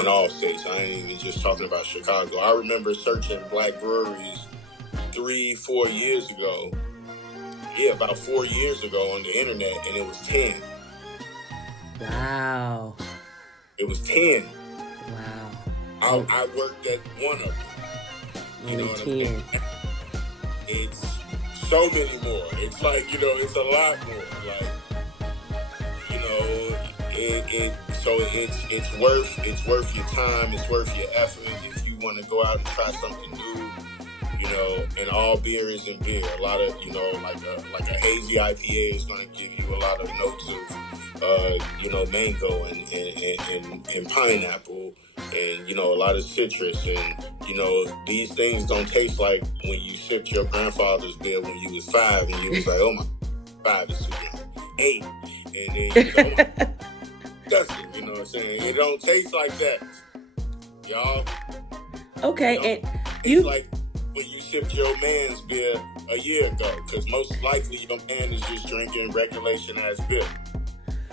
in all states. I ain't even just talking about Chicago. I remember searching black breweries 3-4 years ago. Yeah, about 4 years ago on the internet, and it was 10. Wow. It was 10. Wow. I worked at one of them. You know Only what I 10. mean? It's so many more. It's like, it's a lot more. Like, it's worth your time, it's worth your effort if you want to go out and try something new. And all beer isn't beer. A lot of, like a hazy IPA is going to give you a lot of notes of, mango and pineapple and, a lot of citrus. And, these things don't taste like when you sipped your grandfather's beer when you was 5 and you was like, oh my, 5 is too young. 8. And then you was like, oh my, disgusting, you know what I'm saying? It don't taste like that, y'all. Okay, and it's like when you sipped your man's beer a year ago, because most likely your man is just drinking regulation ass beer.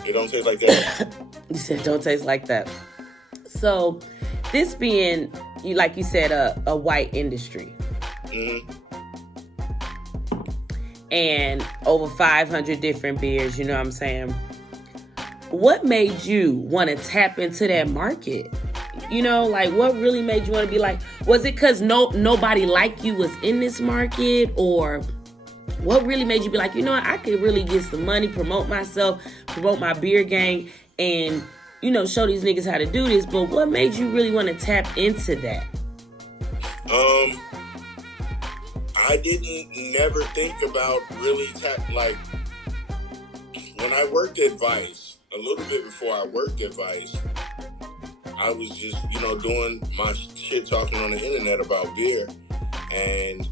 It don't taste like that. You said don't taste like that. So, this being, like you said, a white industry. Mm-hmm. And over 500 different beers, you know what I'm saying? What made you want to tap into that market? What really made you want to be like, was it because nobody like you was in this market? Or what really made you be like, I could really get some money, promote myself, promote my beer gang, and, show these niggas how to do this? But what made you really want to tap into that? I didn't never think about really like, when I worked at Vice, a little bit before I worked at Vice, I was just, doing my shit, talking on the internet about beer. And,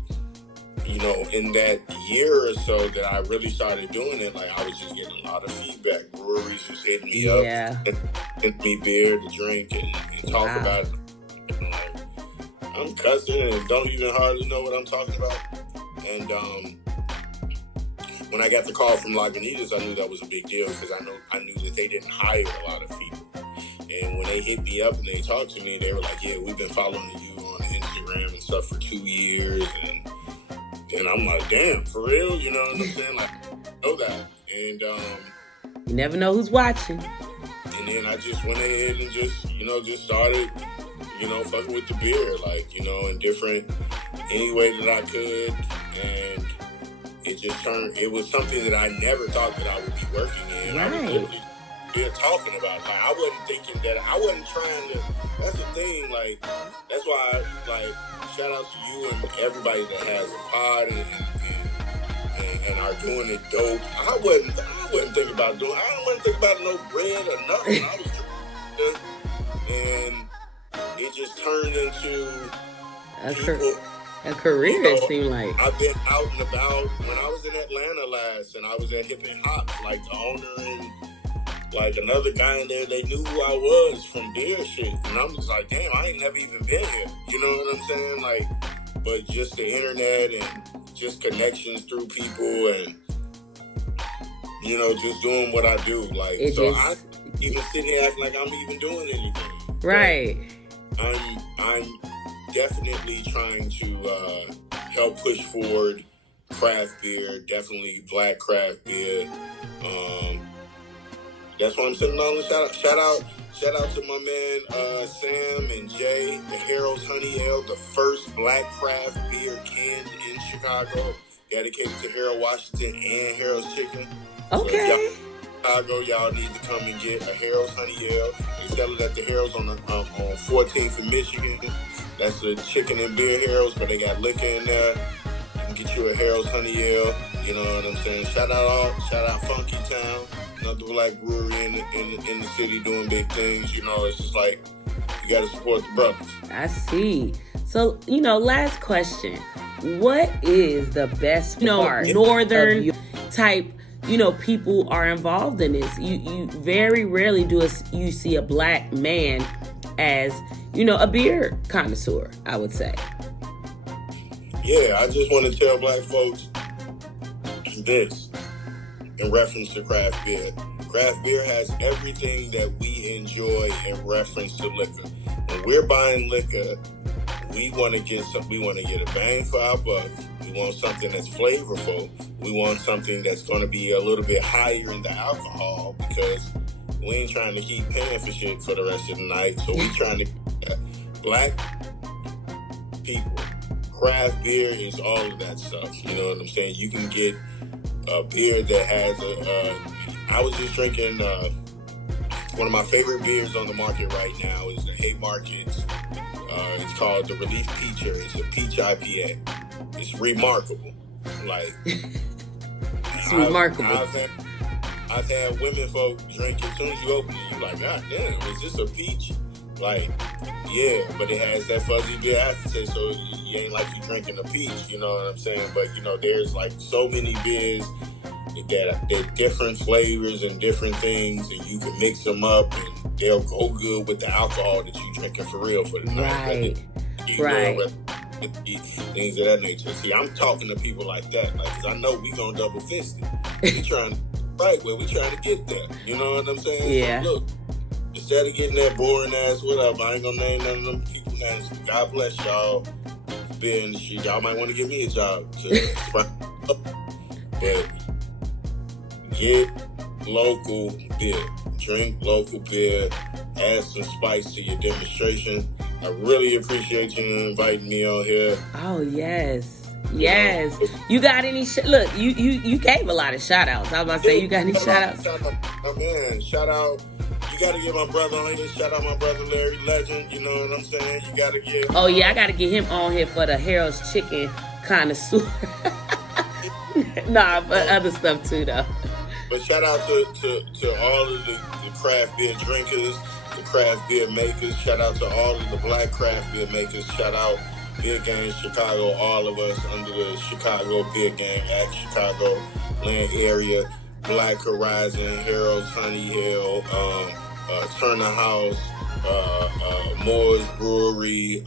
in that year or so that I really started doing it, like, I was just getting a lot of feedback. Breweries was hitting me up, sending me beer to drink and talk about it. And, like, I'm cussing and don't even hardly know what I'm talking about. And when I got the call from Lagunitas, I knew that was a big deal because I knew that they didn't hire a lot of people. And when they hit me up and they talked to me, they were like, yeah, we've been following you on Instagram and stuff for 2 years. And I'm like, damn, for real? You know what I'm saying? Like, I know that. And you never know who's watching. And then I just went ahead and just started, fucking with the beer, like, in different, any way that I could. And it was something that I never thought that I would be working in. Right. I was literally talking about it. Like, I wasn't thinking that, I wasn't trying to, that's the thing, like, that's why, like, shout out to you and everybody that has a pod and are doing it dope. I wasn't thinking about doing, I wasn't thinking about no bread or nothing. I was and it just turned into a career, it seemed like. I've been out and about. When I was in Atlanta last and I was at Hip and Hop, like, the owner and like another guy in there, they knew who I was from beer shit. And I'm just like, damn, I ain't never even been here. You know what I'm saying? Like, but just the internet and just connections through people and, just doing what I do. Like, I even sitting here acting like I'm even doing anything. Right. But I'm definitely trying to help push forward craft beer, definitely black craft beer. That's why I'm sitting on the shout out to my man Sam and Jay, the Harold's Honey Ale, the first black craft beer canned in Chicago, dedicated to Harold Washington and Harold's Chicken. Okay. So Chicago, y'all need to come and get a Harold's Honey Ale. They sell it at the Harold's on 14th in Michigan. That's the chicken and beer Harold's, but they got liquor in there. You can get you a Harold's Honey Ale. You know what I'm saying? Shout out Funky Town, another black brewery in the city doing big things. It's just like, you got to support the brothers. I see. So, last question. What is the best part? Northern type, people are involved in this. You very rarely you see a black man as, a beer connoisseur, I would say. Yeah, I just want to tell black folks this in reference to craft beer. Craft beer has everything that we enjoy in reference to liquor. When we're buying liquor, we want to get a bang for our buck. We want something that's flavorful. We want something that's going to be a little bit higher in the alcohol, because we ain't trying to keep paying for shit for the rest of the night. So we trying to black people. Craft beer is all of that stuff. You know what I'm saying? You can get a beer that has I was just drinking one of my favorite beers on the market right now is the Haymarket's. It's called the Relief Peacher. It's a peach IPA. It's remarkable. Like, it's remarkable. I've had women folk drink it. As soon as you open it, you're like, God damn, is this a peach? Like, yeah, but it has that fuzzy beer aftertaste, so you ain't like you drinking a peach, you know what I'm saying? But, you know, there's like so many beers that they're different flavors and different things, and you can mix them up, and they'll go good with the alcohol that you drinking for real for the night. Right. Things of that nature. See, I'm talking to people like that, like, because I know we gonna double fist it. We trying to right where we trying to get there. You know what I'm saying? Yeah. So look, instead of getting that boring ass whatever, I ain't gonna name none of them people names. God bless y'all. Being shit, y'all might want to give me a job to but get local beer. Drink local beer. Add some spice to your demonstration. I really appreciate you inviting me on here. Oh, yes. Yes. You got any... Look, you gave a lot of shout-outs. I was about to say, you got any shout-outs? Oh, man. Shout out. You got to get my brother on here. Shout out my brother Larry Legend. You know what I'm saying? You got to get... Oh, yeah. I got to get him on here for the Harold's Chicken connoisseur. Nah, but other stuff, too, though. But shout out to all of the craft beer drinkers, the craft beer makers. Shout out to all of the black craft beer makers. Shout out Beer Gang Chicago, all of us under the Chicago Beer Gang Act, Chicago land area, Black Horizon, Harold's Honey Hill, Turner House, Moore's Brewery,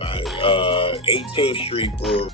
18th Street Brewery.